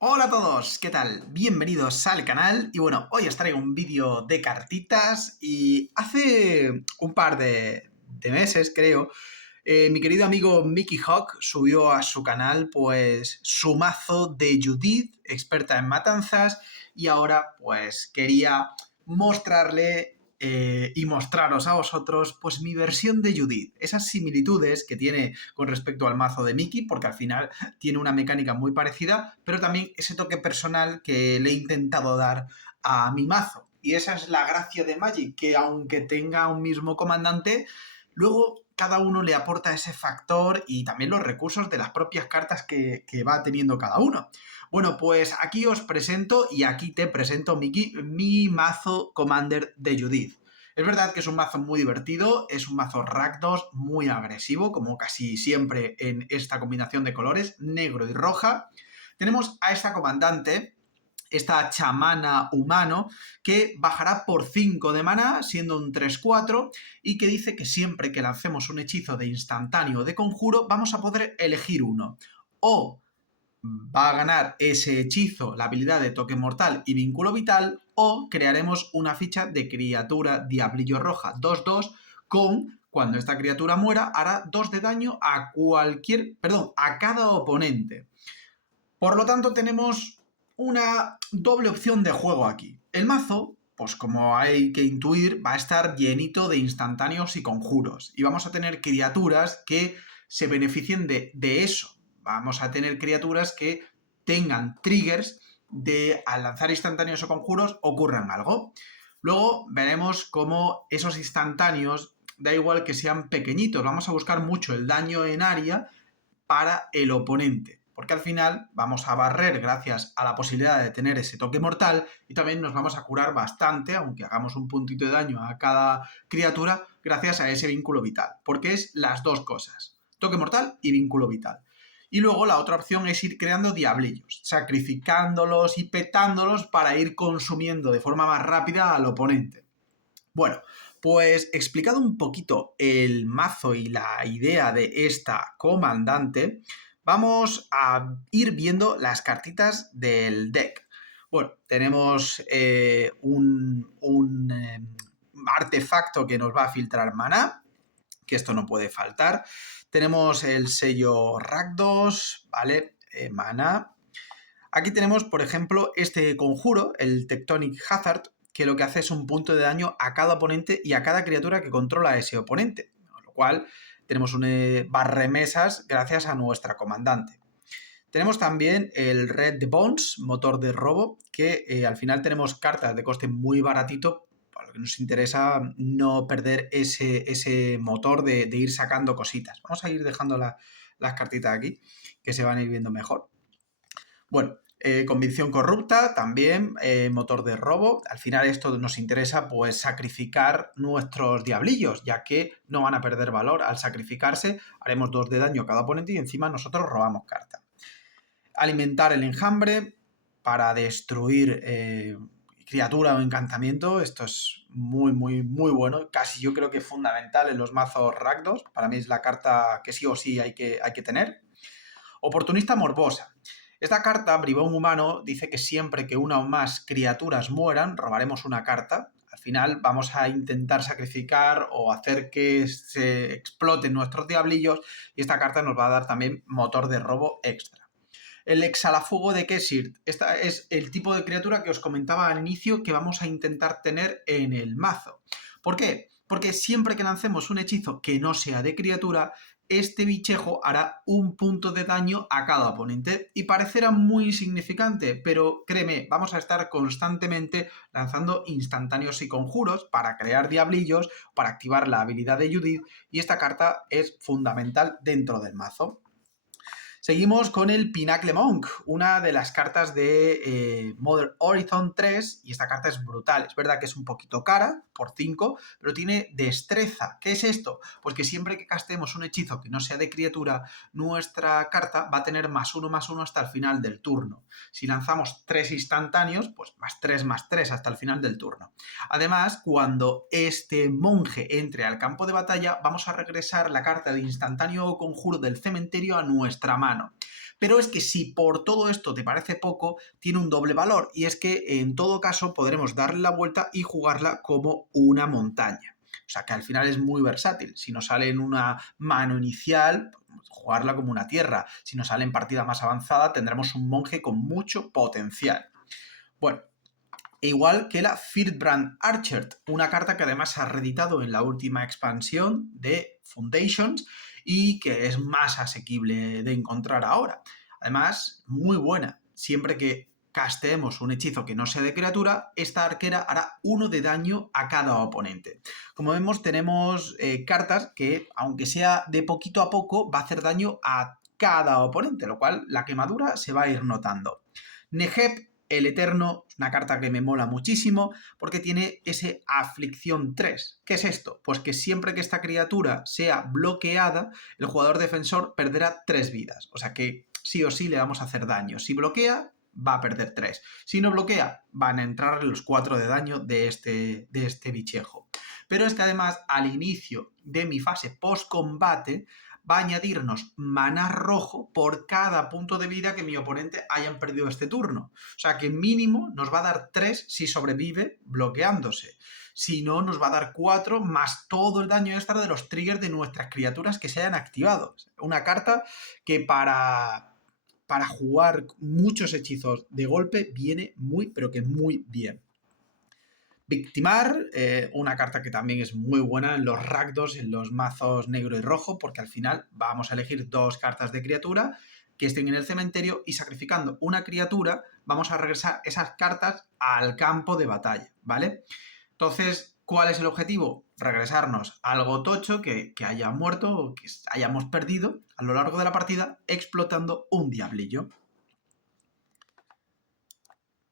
Hola a todos, ¿qué tal? Bienvenidos al canal y bueno, hoy os traigo un vídeo de cartitas y hace un par de meses, creo, mi querido amigo Mickey Hawk subió a su canal pues su mazo de Judith, experta en matanzas, y ahora pues quería mostrarle y mostraros a vosotros pues mi versión de Judith, esas similitudes que tiene con respecto al mazo de Mickey, porque al final tiene una mecánica muy parecida, pero también ese toque personal que le he intentado dar a mi mazo. Y esa es la gracia de Magic, que aunque tenga un mismo comandante, luego cada uno le aporta ese factor y también los recursos de las propias cartas que va teniendo cada uno. Bueno, pues aquí os presento y aquí te presento, Miki, mi mazo Commander de Judith. Es verdad que es un mazo muy divertido, es un mazo Rakdos muy agresivo, como casi siempre en esta combinación de colores, negro y roja. Tenemos a esta comandante, esta chamana humano, que bajará por 5 de maná, siendo un 3-4, y que dice que siempre que lancemos un hechizo de instantáneo o de conjuro, vamos a poder elegir uno. O va a ganar ese hechizo la habilidad de toque mortal y vínculo vital, o crearemos una ficha de criatura diablillo roja 2-2 con, cuando esta criatura muera, hará 2 de daño a cada oponente. Por lo tanto, tenemos una doble opción de juego aquí. El mazo, pues como hay que intuir, va a estar llenito de instantáneos y conjuros. Y vamos a tener criaturas que se beneficien de eso. Vamos a tener criaturas que tengan triggers de al lanzar instantáneos o conjuros ocurran algo. Luego veremos cómo esos instantáneos, da igual que sean pequeñitos, vamos a buscar mucho el daño en área para el oponente, porque al final vamos a barrer gracias a la posibilidad de tener ese toque mortal y también nos vamos a curar bastante, aunque hagamos un puntito de daño a cada criatura, gracias a ese vínculo vital, porque es las dos cosas, toque mortal y vínculo vital. Y luego la otra opción es ir creando diablillos, sacrificándolos y petándolos para ir consumiendo de forma más rápida al oponente. Bueno, pues explicado un poquito el mazo y la idea de esta comandante, vamos a ir viendo las cartitas del deck. Bueno, tenemos un artefacto que nos va a filtrar maná, que esto no puede faltar. Tenemos el sello Rakdos, ¿vale? Maná. Aquí tenemos, por ejemplo, este conjuro, el Tectonic Hazard, que lo que hace es un punto de daño a cada oponente y a cada criatura que controla a ese oponente, con lo cual tenemos un barremesas gracias a nuestra comandante. Tenemos también el Red the Bones, motor de robo, que al final tenemos cartas de coste muy baratito, para lo que nos interesa no perder ese motor de ir sacando cositas. Vamos a ir dejando las cartitas aquí, que se van a ir viendo mejor. Bueno, convicción corrupta, también motor de robo. Al final esto nos interesa pues sacrificar nuestros diablillos, ya que no van a perder valor al sacrificarse. Haremos 2 de daño a cada oponente y encima nosotros robamos carta. Alimentar el enjambre para destruir criatura o encantamiento. Esto es muy, muy, muy bueno. Casi yo creo que es fundamental en los mazos Rakdos. Para mí es la carta que sí o sí hay que tener. Oportunista morbosa. Esta carta, Bribón Humano, dice que siempre que una o más criaturas mueran, robaremos una carta. Al final vamos a intentar sacrificar o hacer que se exploten nuestros diablillos y esta carta nos va a dar también motor de robo extra. El exhalafuego de Keshirt. Esta es el tipo de criatura que os comentaba al inicio que vamos a intentar tener en el mazo. ¿Por qué? Porque siempre que lancemos un hechizo que no sea de criatura, este bichejo hará un punto de daño a cada oponente. Y parecerá muy insignificante, pero créeme, vamos a estar constantemente lanzando instantáneos y conjuros para crear diablillos, para activar la habilidad de Judith, y esta carta es fundamental dentro del mazo. Seguimos con el Pinacle Monk, una de las cartas de Modern Horizon 3, y esta carta es brutal. Es verdad que es un poquito cara, por 5, pero tiene destreza. ¿Qué es esto? Pues que siempre que castemos un hechizo que no sea de criatura, nuestra carta va a tener +1/+1 hasta el final del turno. Si lanzamos 3 instantáneos, pues +3/+3 hasta el final del turno. Además, cuando este monje entre al campo de batalla, vamos a regresar la carta de instantáneo o conjuro del cementerio a nuestra mano. Pero es que si por todo esto te parece poco, tiene un doble valor, y es que en todo caso podremos darle la vuelta y jugarla como una montaña. O sea que al final es muy versátil. Si nos sale en una mano inicial, jugarla como una tierra. Si nos sale en partida más avanzada, tendremos un monje con mucho potencial. Bueno, igual que la Firebrand Archer, una carta que además se ha reeditado en la última expansión de Foundations y que es más asequible de encontrar ahora. Además, muy buena. Siempre que casteemos un hechizo que no sea de criatura, esta arquera hará 1 de daño a cada oponente. Como vemos, tenemos cartas que, aunque sea de poquito a poco, va a hacer daño a cada oponente, lo cual la quemadura se va a ir notando. Neheb el Eterno es una carta que me mola muchísimo porque tiene ese Aflicción 3. ¿Qué es esto? Pues que siempre que esta criatura sea bloqueada, el jugador defensor perderá 3 vidas. O sea que sí o sí le vamos a hacer daño. Si bloquea, va a perder 3. Si no bloquea, van a entrar los 4 de daño de este bichejo. Pero es que además, al inicio de mi fase post-combate, va a añadirnos maná rojo por cada punto de vida que mi oponente hayan perdido este turno. O sea que mínimo nos va a dar 3 si sobrevive bloqueándose. Si no, nos va a dar 4 más todo el daño extra de los triggers de nuestras criaturas que se hayan activado. Una carta que para jugar muchos hechizos de golpe viene muy, pero que muy bien. Victimar, una carta que también es muy buena en los Rakdos, en los mazos negro y rojo, porque al final vamos a elegir 2 cartas de criatura que estén en el cementerio y sacrificando una criatura vamos a regresar esas cartas al campo de batalla, ¿vale? Entonces, ¿cuál es el objetivo? Regresarnos algo tocho que haya muerto o que hayamos perdido a lo largo de la partida explotando un diablillo.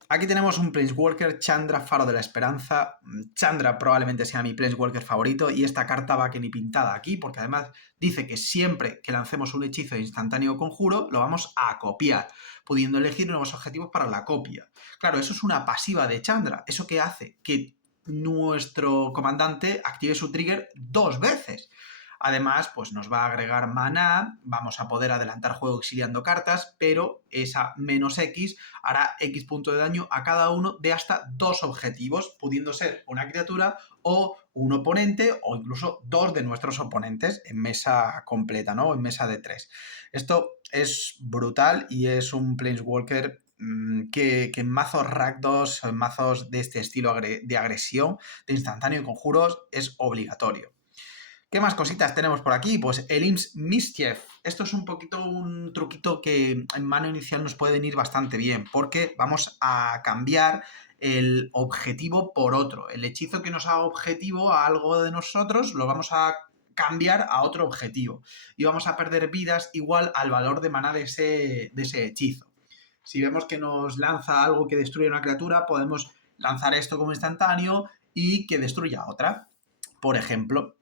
Aquí tenemos un Planeswalker, Chandra, Faro de la Esperanza. Chandra probablemente sea mi Planeswalker favorito y esta carta va que ni pintada aquí, porque además dice que siempre que lancemos un hechizo de instantáneo conjuro, lo vamos a copiar, pudiendo elegir nuevos objetivos para la copia. Claro, eso es una pasiva de Chandra. ¿Eso qué hace? Que nuestro comandante active su trigger 2 veces. Además, pues nos va a agregar maná, vamos a poder adelantar juego exiliando cartas, pero esa -X hará X punto de daño a cada uno de hasta 2 objetivos, pudiendo ser una criatura o un oponente o incluso 2 de nuestros oponentes en mesa completa, ¿no? En mesa de 3. Esto es brutal y es un Planeswalker que en mazos Rakdos o en mazos de este estilo de agresión, de instantáneo y conjuros, es obligatorio. ¿Qué más cositas tenemos por aquí? Pues el Imps Mischief. Esto es un poquito un truquito que en mano inicial nos puede venir bastante bien, porque vamos a cambiar el objetivo por otro. El hechizo que nos haga objetivo a algo de nosotros lo vamos a cambiar a otro objetivo. Y vamos a perder vidas igual al valor de maná de ese hechizo. Si vemos que nos lanza algo que destruye una criatura, podemos lanzar esto como instantáneo y que destruya otra. Por ejemplo,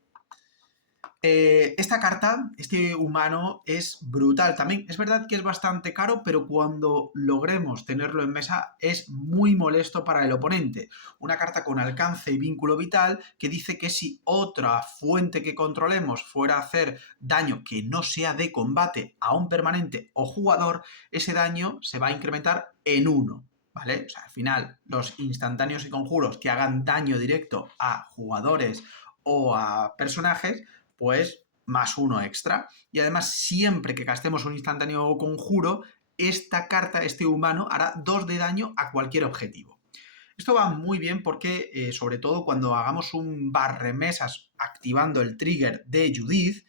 esta carta, este humano, es brutal. También es verdad que es bastante caro, pero cuando logremos tenerlo en mesa es muy molesto para el oponente. Una carta con alcance y vínculo vital que dice que si otra fuente que controlemos fuera a hacer daño que no sea de combate a un permanente o jugador, ese daño se va a incrementar en 1. ¿Vale? O sea, al final, los instantáneos y conjuros que hagan daño directo a jugadores o a personajes, pues +1 extra. Y además, siempre que gastemos un instantáneo o conjuro, esta carta, este humano, hará 2 de daño a cualquier objetivo. Esto va muy bien porque, sobre todo cuando hagamos un barremesas activando el trigger de Judith,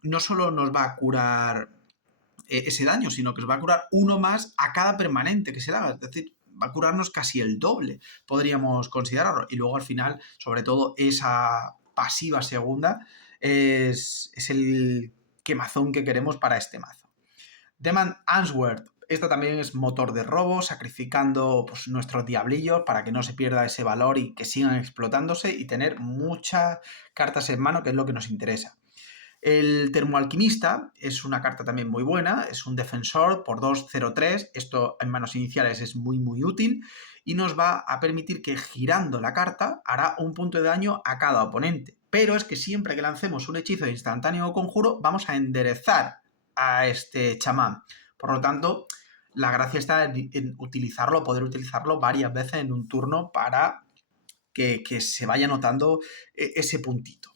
no solo nos va a curar ese daño, sino que nos va a curar 1 más a cada permanente que se le haga. Es decir, va a curarnos casi el doble, podríamos considerarlo. Y luego al final, sobre todo, esa pasiva segunda es el quemazón que queremos para este mazo. Demand Answer. Esta también es motor de robo, sacrificando pues, nuestros diablillos para que no se pierda ese valor y que sigan explotándose y tener muchas cartas en mano, que es lo que nos interesa. El Termoalquimista es una carta también muy buena, es un defensor por 2/0/3, esto en manos iniciales es muy muy útil y nos va a permitir que girando la carta hará un punto de daño a cada oponente. Pero es que siempre que lancemos un hechizo instantáneo o conjuro vamos a enderezar a este chamán. Por lo tanto, la gracia está en utilizarlo, poder utilizarlo varias veces en un turno para que se vaya notando ese puntito.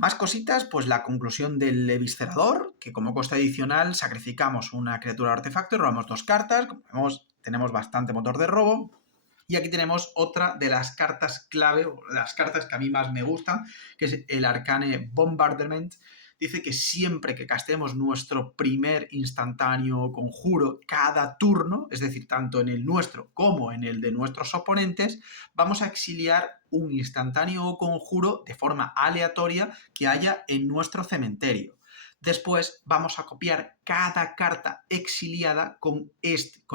Más cositas, pues la conclusión del eviscerador, que como coste adicional sacrificamos una criatura artefacto y robamos 2 cartas. Como vemos, tenemos bastante motor de robo. Y aquí tenemos otra de las cartas clave, o las cartas que a mí más me gustan, que es el Arcane Bombardment. Dice que siempre que castemos nuestro primer instantáneo conjuro cada turno, es decir, tanto en el nuestro como en el de nuestros oponentes, vamos a exiliar un instantáneo o conjuro de forma aleatoria que haya en nuestro cementerio. Después vamos a copiar cada carta exiliada con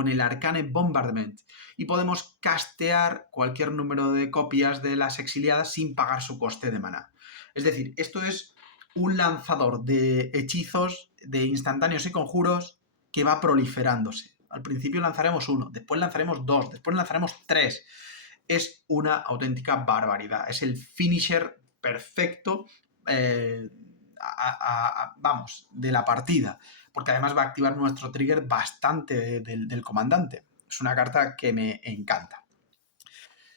el Arcane Bombardment y podemos castear cualquier número de copias de las exiliadas sin pagar su coste de maná. Es decir, esto es un lanzador de hechizos, de instantáneos y conjuros que va proliferándose. Al principio lanzaremos 1, después lanzaremos 2, después lanzaremos 3. Es una auténtica barbaridad. Es el finisher perfecto, vamos, de la partida. Porque además va a activar nuestro trigger bastante del comandante. Es una carta que me encanta.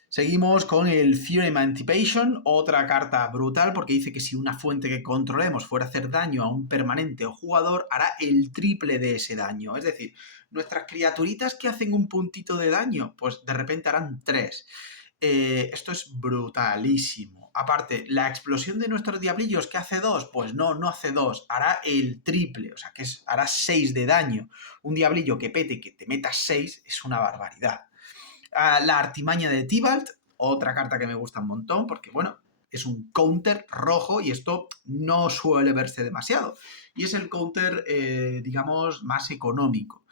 Seguimos con el Fury Emancipation, otra carta brutal porque dice que si una fuente que controlemos fuera a hacer daño a un permanente o jugador, hará el triple de ese daño. Es decir, nuestras criaturitas que hacen un puntito de daño, pues de repente harán 3. Esto es brutalísimo. Aparte, la explosión de nuestros diablillos que hace 2, pues no hace 2, hará el triple, o sea que hará 6 de daño. Un diablillo que pete, que te meta 6, es una barbaridad. La artimaña de Tibalt, otra carta que me gusta un montón, porque bueno, es un counter rojo y esto no suele verse demasiado. Y es el counter, digamos, más económico.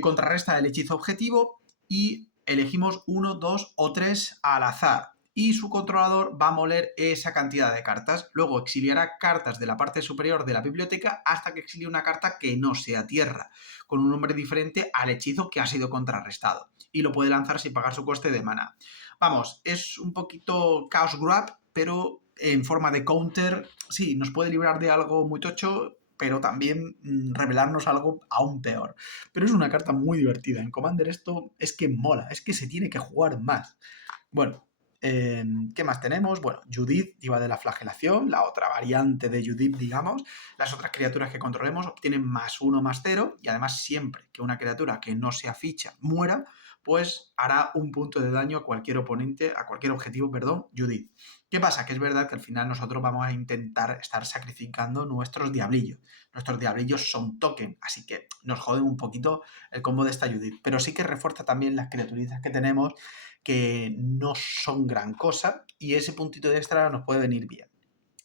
Contrarresta el hechizo objetivo y elegimos 1, 2 o 3 al azar. Y su controlador va a moler esa cantidad de cartas. Luego exiliará cartas de la parte superior de la biblioteca hasta que exilie una carta que no sea tierra, con un nombre diferente al hechizo que ha sido contrarrestado. Y lo puede lanzar sin pagar su coste de mana. Vamos, es un poquito Chaos Grab, pero en forma de counter. Sí, nos puede librar de algo muy tocho, pero también revelarnos algo aún peor. Pero es una carta muy divertida. En Commander esto es que mola, es que se tiene que jugar más. Bueno, ¿qué más tenemos? Bueno, Judith, diva de la flagelación, la otra variante de Judith, digamos. Las otras criaturas que controlemos obtienen +1, +0, y además siempre que una criatura que no sea ficha muera, pues hará un punto de daño a cualquier oponente, a cualquier objetivo, perdón, Judith. ¿Qué pasa? Que es verdad que al final nosotros vamos a intentar estar sacrificando nuestros diablillos. Nuestros diablillos son token, así que nos joden un poquito el combo de esta Judith. Pero sí que refuerza también las criaturitas que tenemos, que no son gran cosa, y ese puntito de extra nos puede venir bien.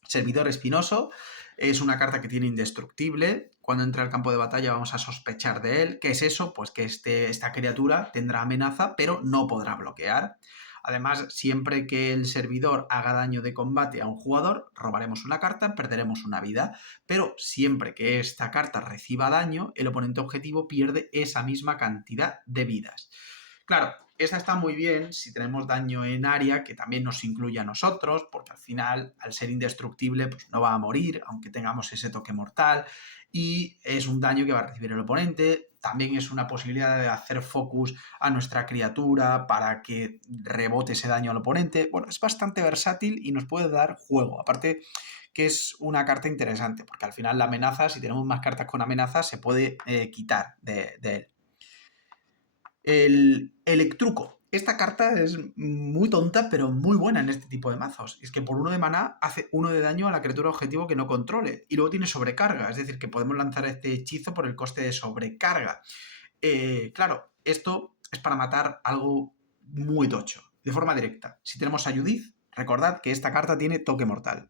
Servidor espinoso es una carta que tiene indestructible. Cuando entre al campo de batalla vamos a sospechar de él. ¿Qué es eso? Pues que esta criatura tendrá amenaza, pero no podrá bloquear. Además, siempre que el servidor haga daño de combate a un jugador, robaremos una carta, perderemos una vida. Pero siempre que esta carta reciba daño, el oponente objetivo pierde esa misma cantidad de vidas. Claro, esta está muy bien si tenemos daño en área, que también nos incluye a nosotros, porque al final, al ser indestructible, pues no va a morir, aunque tengamos ese toque mortal, y es un daño que va a recibir el oponente. También es una posibilidad de hacer focus a nuestra criatura para que rebote ese daño al oponente. Bueno, es bastante versátil y nos puede dar juego. Aparte que es una carta interesante, porque al final la amenaza, si tenemos más cartas con amenaza, se puede quitar de él. El Electruco. Esta carta es muy tonta, pero muy buena en este tipo de mazos. Es que por 1 de maná hace 1 de daño a la criatura objetivo que no controle. Y luego tiene sobrecarga, es decir, que podemos lanzar este hechizo por el coste de sobrecarga. Claro, esto es para matar algo muy tocho, de forma directa. Si tenemos a Judith, recordad que esta carta tiene toque mortal.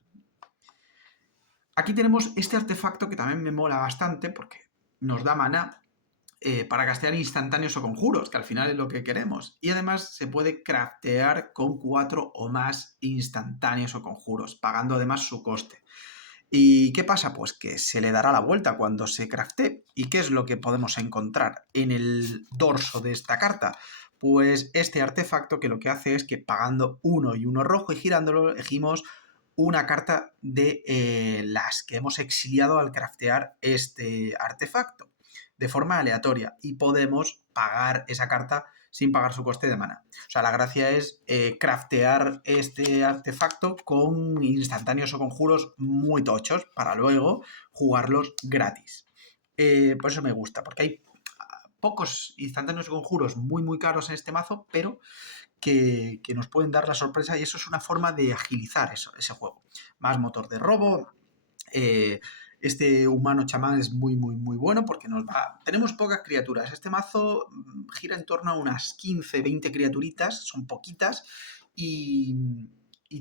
Aquí tenemos este artefacto que también me mola bastante porque nos da maná para castear instantáneos o conjuros, que al final es lo que queremos. Y además se puede craftear con 4 o más instantáneos o conjuros, pagando además su coste. ¿Y qué pasa? Pues que se le dará la vuelta cuando se craftee. ¿Y qué es lo que podemos encontrar en el dorso de esta carta? Pues este artefacto que lo que hace es que pagando 1 y 1 rojo y girándolo elegimos una carta de las que hemos exiliado al craftear este artefacto. de forma aleatoria y podemos pagar esa carta sin pagar su coste de mana. O sea, la gracia es craftear este artefacto con instantáneos o conjuros muy tochos para luego jugarlos gratis. Por eso me gusta, porque hay pocos instantáneos o conjuros muy caros en este mazo, pero que nos pueden dar la sorpresa y eso es una forma de agilizar ese juego. Más motor de robo. Este humano chamán es muy bueno porque nos va... Tenemos pocas criaturas. Este mazo gira en torno a unas 15, 20 criaturitas, son poquitas, y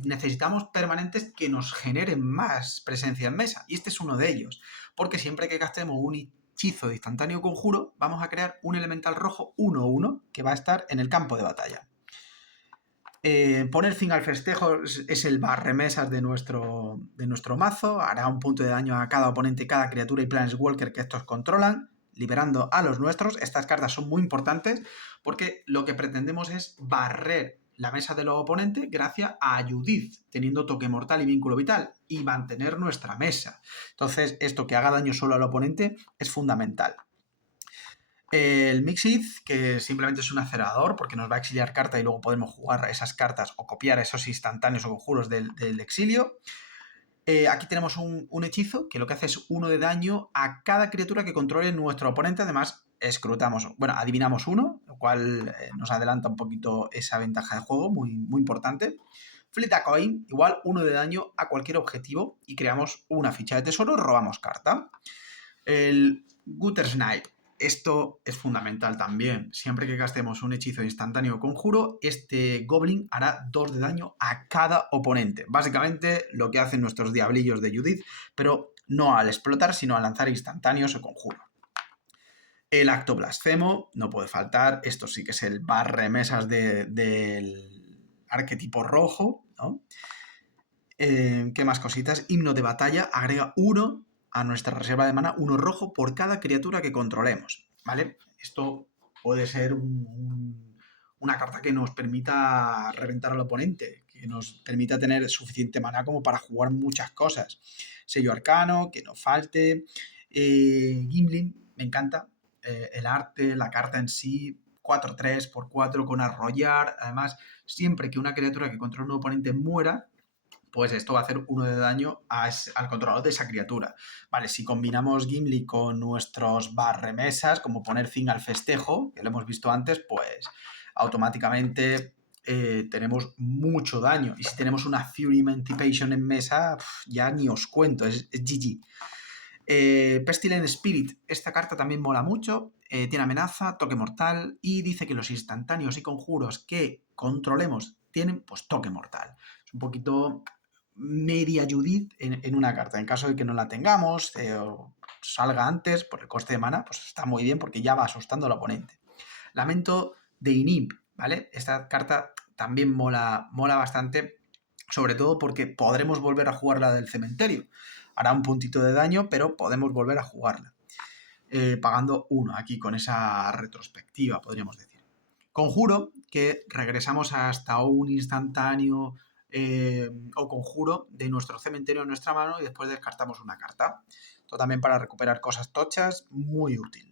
necesitamos permanentes que nos generen más presencia en mesa. Y este es uno de ellos, porque siempre que gastemos un hechizo de instantáneo conjuro, vamos a crear un elemental rojo 1/1 que va a estar en el campo de batalla. Poner fin al festejo es el barremesas de nuestro mazo. Hará un punto de daño a cada oponente, cada criatura y planeswalker que estos controlan, liberando a los nuestros. Estas cartas son muy importantes porque lo que pretendemos es barrer la mesa de los oponentes gracias a Judith, teniendo toque mortal y vínculo vital, y mantener nuestra mesa. Entonces, esto que haga daño solo al oponente es fundamental. El Mixed, que simplemente es un acelerador porque nos va a exiliar carta y luego podemos jugar esas cartas o copiar esos instantáneos o conjuros del exilio. Aquí tenemos un hechizo que lo que hace es 1 de daño a cada criatura que controle nuestro oponente. Además, adivinamos 1, lo cual nos adelanta un poquito esa ventaja de juego, muy importante. Flip a Coin, igual 1 de daño a cualquier objetivo y creamos una ficha de tesoro, robamos carta. El Guttersnipe. Esto es fundamental también. Siempre que gastemos un hechizo instantáneo o conjuro, este Goblin hará 2 de daño a cada oponente. Básicamente lo que hacen nuestros diablillos de Judith, pero no al explotar, sino al lanzar instantáneos o conjuros. El acto blasfemo, no puede faltar. Esto sí que es el barremesas del arquetipo rojo, ¿no? ¿Qué más cositas? Himno de batalla, agrega 1 a nuestra reserva de mana, 1 rojo por cada criatura que controlemos, ¿vale? Esto puede ser una carta que nos permita reventar al oponente, que nos permita tener suficiente mana como para jugar muchas cosas. Sello arcano, que no falte. Gimli, me encanta. El arte, la carta en sí, 4/3/4 con arrollar. Además, siempre que una criatura que controla un oponente muera, pues esto va a hacer 1 de daño al controlador de esa criatura. Vale, si combinamos Gimli con nuestros barremesas, como poner fin al festejo, que lo hemos visto antes, pues automáticamente tenemos mucho daño. Y si tenemos una Fury Emancipation en mesa, ya ni os cuento, es GG. Pestilent Spirit, esta carta también mola mucho, tiene amenaza, toque mortal y dice que los instantáneos y conjuros que controlemos tienen pues toque mortal. Es un poquito media Judith en una carta. En caso de que no la tengamos o salga antes por el coste de mana, pues está muy bien porque ya va asustando al oponente. Lamento de Inimp, ¿vale? Esta carta también mola bastante, sobre todo porque podremos volver a jugarla del cementerio. Hará un puntito de daño, pero podemos volver a jugarla. Pagando 1 aquí con esa retrospectiva, podríamos decir. Conjuro, que regresamos hasta un instantáneo o conjuro de nuestro cementerio en nuestra mano y después descartamos una carta. Esto también para recuperar cosas tochas, muy útil.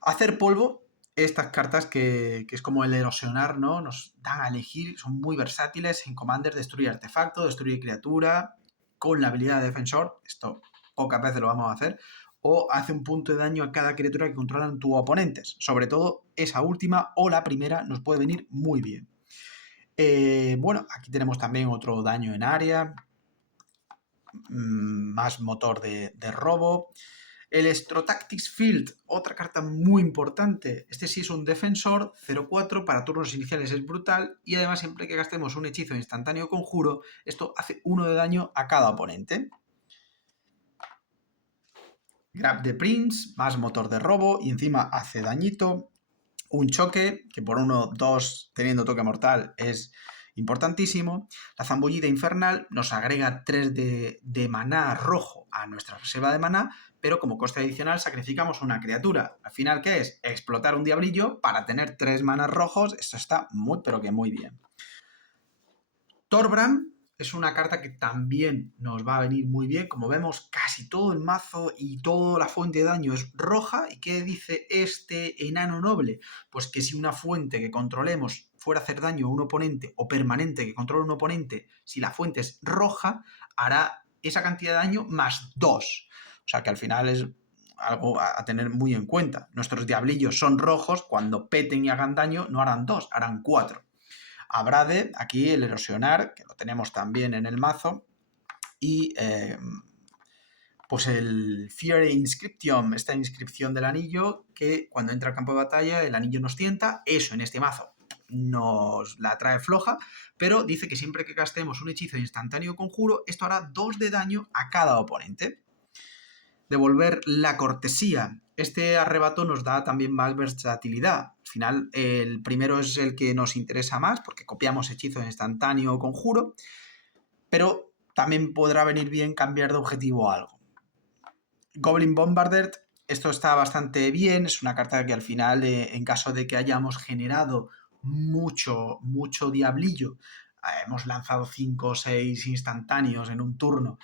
Hacer polvo, estas cartas que es como el erosionar, ¿no? Nos dan a elegir, son muy versátiles. En Commander destruye artefacto, destruye criatura, con la habilidad de defensor, esto pocas veces lo vamos a hacer, o hace un punto de daño a cada criatura que controlan tus oponentes. Sobre todo esa última o la primera nos puede venir muy bien. Bueno, aquí tenemos también otro daño en área, más motor de robo. El Electrotactics Field, otra carta muy importante. Este sí es un defensor, 0/4, para turnos iniciales es brutal y además siempre que gastemos un hechizo instantáneo conjuro, esto hace 1 de daño a cada oponente. Grab the Prince, más motor de robo y encima hace dañito. Un choque, que por 1/2 teniendo toque mortal es importantísimo. La zambullida infernal nos agrega 3 de maná rojo a nuestra reserva de maná, pero como coste adicional sacrificamos una criatura. Al final, ¿qué es? Explotar un diablillo para tener 3 manas rojos. Esto está muy, pero que muy bien. Thorbrand, es una carta que también nos va a venir muy bien. Como vemos, casi todo el mazo y toda la fuente de daño es roja. ¿Y qué dice este enano noble? Pues que si una fuente que controlemos fuera a hacer daño a un oponente o permanente que controle un oponente, si la fuente es roja, hará esa cantidad de daño más 2. O sea que al final es algo a tener muy en cuenta. Nuestros diablillos son rojos, cuando peten y hagan daño no harán 2, harán 4. Abrade, aquí el erosionar, que lo tenemos también en el mazo, y pues el Fear Inscription, esta inscripción del anillo, que cuando entra al campo de batalla el anillo nos tienta, eso en este mazo nos la trae floja, pero dice que siempre que gastemos un hechizo instantáneo conjuro, esto hará 2 de daño a cada oponente. Devolver la cortesía. Este arrebato nos da también más versatilidad. Al final, el primero es el que nos interesa más porque copiamos hechizo instantáneo o conjuro, pero también podrá venir bien cambiar de objetivo a algo. Goblin Bombarder, esto está bastante bien, es una carta que al final, en caso de que hayamos generado mucho diablillo, hemos lanzado 5 o 6 instantáneos en un turno,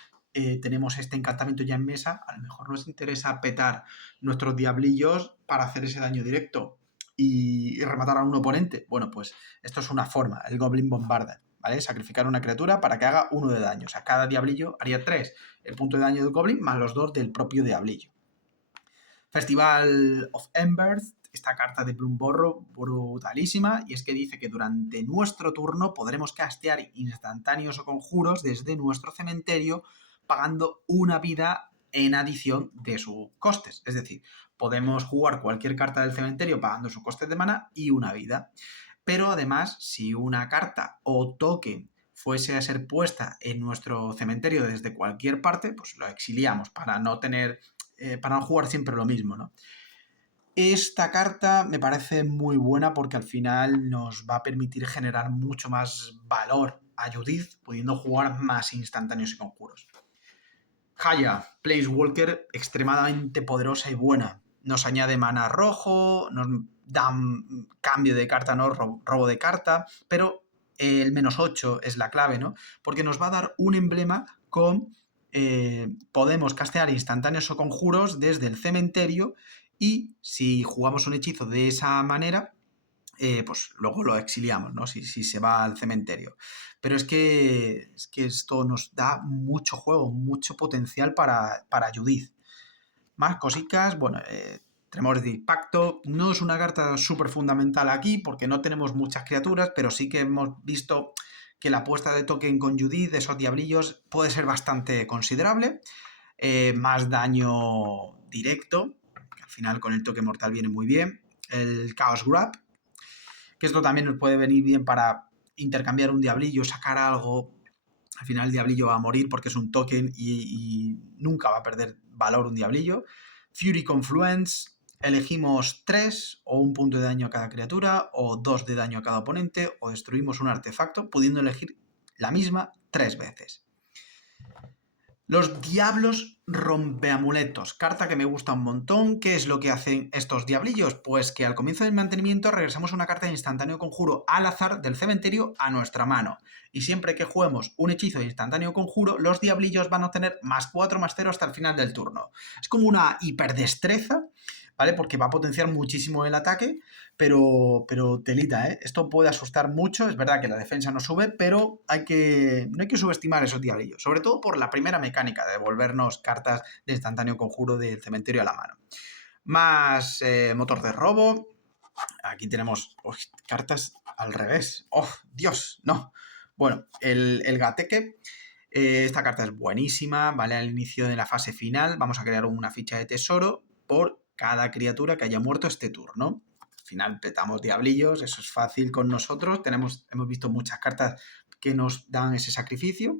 tenemos este encantamiento ya en mesa, a lo mejor nos interesa petar nuestros diablillos para hacer ese daño directo y rematar a un oponente. Bueno, pues esto es una forma, el Goblin Bombarder, ¿vale? Sacrificar una criatura para que haga 1 de daño. O sea, cada diablillo haría 3. El punto de daño del Goblin más los 2 del propio diablillo. Festival of Embers, esta carta de Bloomborrow brutalísima, y es que dice que durante nuestro turno podremos castear instantáneos o conjuros desde nuestro cementerio pagando una vida en adición de sus costes. Es decir, podemos jugar cualquier carta del cementerio pagando sus costes de mana y una vida. Pero además, si una carta o token fuese a ser puesta en nuestro cementerio desde cualquier parte, pues lo exiliamos para no tener, para no jugar siempre lo mismo, ¿no? Esta carta me parece muy buena porque al final nos va a permitir generar mucho más valor a Judith, pudiendo jugar más instantáneos y conjuros. Haya, Planeswalker, extremadamente poderosa y buena. Nos añade mana rojo, nos da cambio de carta, no robo de carta, pero el -8 es la clave, ¿no? Porque nos va a dar un emblema con podemos castear instantáneos o conjuros desde el cementerio y si jugamos un hechizo de esa manera, pues luego lo exiliamos, ¿no? Si se va al cementerio. Pero es que esto nos da mucho juego, mucho potencial para Judith. Más cositas, bueno, tenemos de Pacto. No es una carta súper fundamental aquí porque no tenemos muchas criaturas, pero sí que hemos visto que la apuesta de token con Judith, de esos diablillos, puede ser bastante considerable. Más daño directo, que al final con el toque mortal viene muy bien. El Chaos Grab, que esto también nos puede venir bien para intercambiar un diablillo, sacar algo. Al final el diablillo va a morir porque es un token y nunca va a perder valor un diablillo. Fury Confluence, elegimos 3 o un punto de daño a cada criatura o 2 de daño a cada oponente o destruimos un artefacto pudiendo elegir la misma 3 veces. Los Diablos Rompeamuletos, carta que me gusta un montón. ¿Qué es lo que hacen estos diablillos? Pues que al comienzo del mantenimiento regresamos una carta de instantáneo conjuro al azar del cementerio a nuestra mano. Y siempre que juguemos un hechizo de instantáneo conjuro, los diablillos van a tener +4/+0 hasta el final del turno. Es como una hiperdestreza, ¿vale? Porque va a potenciar muchísimo el ataque, pero telita, ¿eh? Esto puede asustar mucho, es verdad que la defensa no sube, pero no hay que subestimar esos diablillos, sobre todo por la primera mecánica de devolvernos cartas de instantáneo conjuro del cementerio a la mano. Más motor de robo, aquí tenemos cartas al revés, ¡oh, Dios, no! Bueno, el Gateke, esta carta es buenísima, ¿vale? Al inicio de la fase final vamos a crear una ficha de tesoro por cada criatura que haya muerto este turno. Al final petamos diablillos, eso es fácil con nosotros. Hemos visto muchas cartas que nos dan ese sacrificio.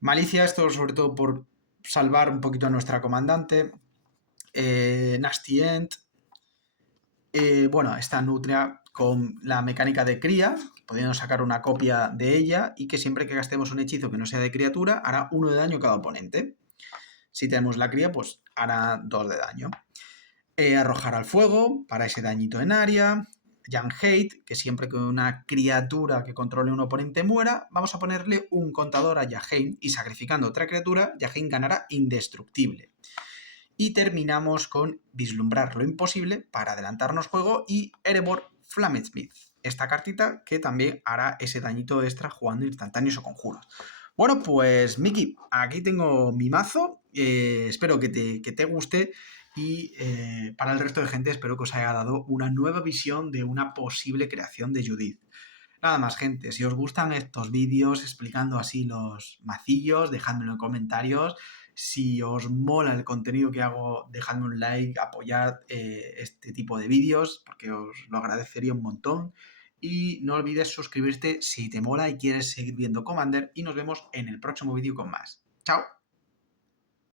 Malicia, esto sobre todo por salvar un poquito a nuestra comandante. Nasty End. Bueno, esta nutria con la mecánica de cría, pudiendo sacar una copia de ella y que siempre que gastemos un hechizo que no sea de criatura, hará 1 de daño a cada oponente. Si tenemos la cría, pues hará 2 de daño. Arrojar al fuego para ese dañito en área. Jan Hate, que siempre que una criatura que controle un oponente muera, vamos a ponerle un contador a Yahain y sacrificando otra criatura, Yahain ganará indestructible. Y terminamos con Vislumbrar lo imposible para adelantarnos juego y Erebor Flamesmith. Esta cartita que también hará ese dañito extra jugando instantáneos o conjuros. Bueno, pues Miki, aquí tengo mi mazo. Espero que te guste. Y para el resto de gente espero que os haya dado una nueva visión de una posible creación de Judith. Nada más, gente. Si os gustan estos vídeos explicando así los macillos, dejadmelo en comentarios. Si os mola el contenido que hago, dejadme un like, apoyad este tipo de vídeos, porque os lo agradecería un montón. Y no olvides suscribirte si te mola y quieres seguir viendo Commander. Y nos vemos en el próximo vídeo con más. ¡Chao!